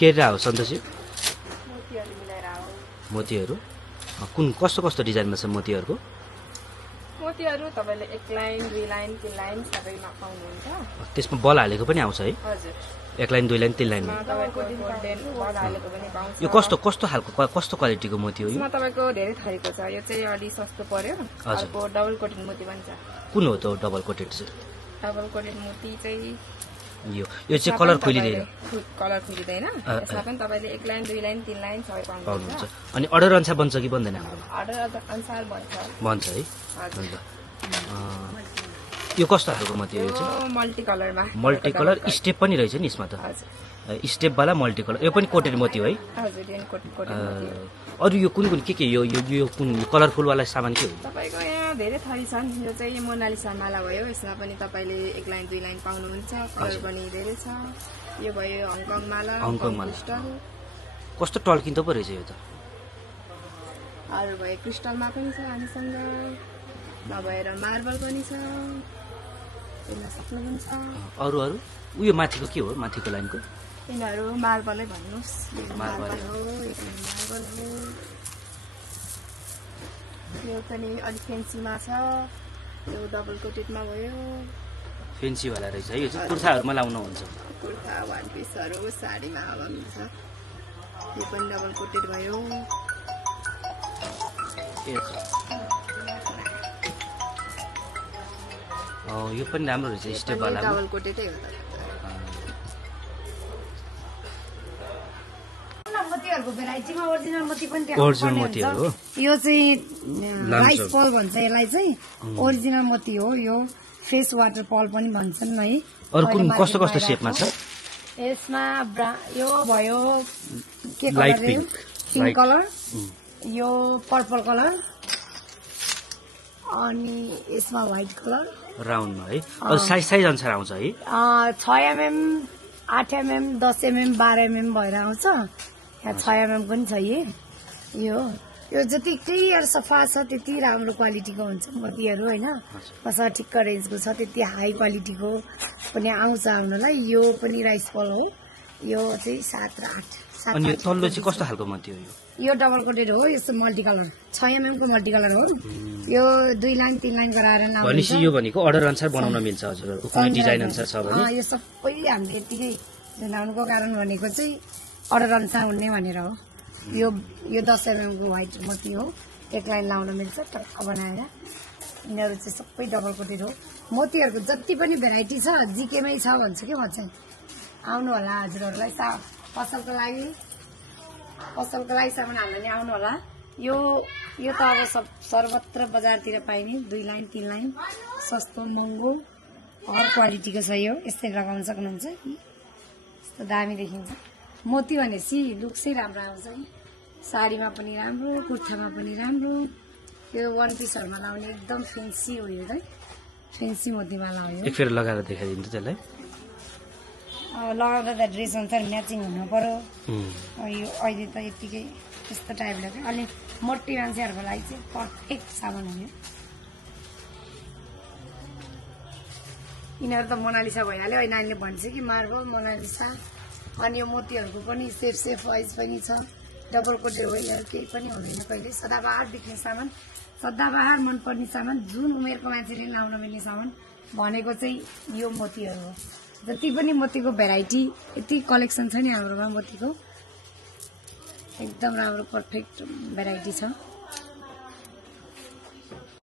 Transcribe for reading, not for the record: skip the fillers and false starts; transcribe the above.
केरा हो सन्तोषी मोतीहरू कुन कस्तो कस्तो डिजाइनमा छ मोतीहरूको मोतीहरू तपाईले 1 लाइन 2 लाइन 3 लाइन सबैमा पाउनुहुन्छ त्यसमा बल हालेको पनि आउँछ है हजुर 1 लाइन 2 लाइन 3 लाइनमा तपाईको गोल्डन बल हालेको पनि पाउँछ यो कस्तो कस्तो खालको कस्तो क्वालिटीको मोती हो यो यसमा तपाईको धेरै थरीको छ यो चाहिँ अलि सस्तो पर्यो अर्को डबल कोटेड मोती भन्छ कुन हो त डबल कोटेड चाहिँ डबल कोटेड मोती चाहिँ यो चाहिँ कलर खोलिदैन कलर खोलिदैन यसमा पनि तपाईले 1 लाइन 2 लाइन 3 लाइन सबै पाउनुहुन्छ अनि अर्डर अनुसार बन्छ कि बन्दैन हाम्रो अर्डर अनुसार बन्छ है यो कस्तो खालको मोती हो यो चाहिँ मल्टी कलरमा मल्टी कलर स्टेप पनि रहेछ नि यसमा त स्टेप वाला मल्टी कलर यो पनि कोटेड मोती हो है हजुर यो कोटेड मोती अरु यो कुन कुन के यो कुन कलरफुल वाला सामान के हो तपाईको यहाँ धेरै थरी छन् यो चाहिँ मोनालिसा माला भयो यसमा पनि तपाईले 1 लाइन 2 लाइन पाउनुहुन्छ कलर पनि धेरै छ यो भयो हङकङ माला क्रिस्टल कस्तो टल्किँदो पो रहेछ यो त अरु भयो क्रिस्टलमा पनि छ हामीसँग नभएर मार्बल पनि छ हेर्न सक्नुहुन्छ अरु उयो माथिको के हो माथिको लाइनको यिनीहरू मार्बलै भन्नुस् मार्बल हो यो पनि अलि फेन्सीमा छ यो डबल कोटेडमा भयो फेन्सी वाला रहेछ है यो चाहिँ कुर्ताहरुमा लाउन हुन्छ कुर्ता वान पिसहरु साडीमा हुन्छ यो पनि डबल कोटेड भयो यो पनि राम्रो रहेछ स्टेप वाला डबल कोटेडै हो मोतीहरुको भेराइटीमा ओरिजिनल मोती पनि त्यहाँ ओरिजिनल मोतीहरु हो यो चाहिँ राइस पल भन्छ यसलाई चाहिँ ओरिजिनल मोती हो यो फेस वाटर पल पनि भन्छन् है अरु कुन कस्तो कस्तो शेपमा छ यसमा यो भयो के लाइट कलर पिंक कलर यो पर्पल कलर अनि यसमा व्हाइट कलर राउन्डमा है अरु साइज अनुसार आउँछ है 6 mm 8 mm 10 mm 12 mm भएर आउँछ यहाँ 6 mm पनि छ यो जति क्लियर सफा छ त्यति राम्रो क्वालिटीको हुन्छ मोतीहरु हैन मसँग ठिक्क रेन्जको छ त्यति हाई क्वालिटीको पनि आउँछ आउनलाई यो पनि राइस पल हो यो चाहिँ 7 र 8 अनि यो तल्लो चाहिँ कस्तो खालको मोती हो यो डबल कोटेड हो यो मल्टी कलर 6 mm को मल्टी कलर हो यो 2 लाइन 3 लाइन गराएर लाउँछ भनेपछि यो भनेको अर्डर अनुसार बनाउन मिल्छ हजुरहरुको कुनै डिजाइन अनुसार छ भने यो सबै हामीले यतिकै बनाउनुको कारण भनेको चाहिँ अर्डर अनुसार हुने भनेर हो यो 10 mm को व्हाइट मोती हो 1 लाइन लाउन मिल्छ टक्क बनाएर यिनीहरु चाहिँ सबै डबल कोटेड हो मोतीहरुको जति पनि भेराइटी छ जीकेमै छ भन्छ के म चाहिँ आउनु होला हजुरहरुलाई पसलको लागि सामान हाल्न नि आउनु होला यो त अब सर्वत्र बजारतिर पाइने 2 लाइन 3 लाइन सस्तो महँगो हर क्वालिटीको छ यो यस्तै लगाउन सक्नुहुन्छ यस्तो दामी देखिन्छ मोती भनेपछि लुक्सै राम्रो आउँछ नि साडीमा पनि राम्रो कुर्तामा पनि राम्रो यो वन पिसहरुमा लाउने एकदम फेन्सी हो यो चाहिँ फेन्सी मोतीमाला हो यो एक फेर लगाएर देखाइदिनु त्यसलाई लगाउँदा त ड्रेस अनुसार म्याचिङ हुनु पर्यो यो अहिले त यतिकै त्यस्तो टाइपले अलि मोटी मान्छेहरुको लागि चाहिँ पर्फेक्ट सामान हो यिनीहरु त मोनालिसा भइहाल्यो अहिले नानीले भन्छ कि मार्बल मोनालिसा अनि यो मोतीहरुको पनि सेफ वाइज पनि छ डबल कोटेड हो यहाँ केही पनि हुँदैन कहिले सदाबहार देख्ने सामान सदाबहार मनपर्ने सामान जुन उमेरको मान्छेले लाउन मिल्ने सामान भनेको चाहिँ यो मोतीहरु हो जति पनि मोतीको भेराइटी यति कलेक्सन छ नि हाम्रोमा मोतीको एकदम राम्रो पर्फेक्ट भेराइटी छ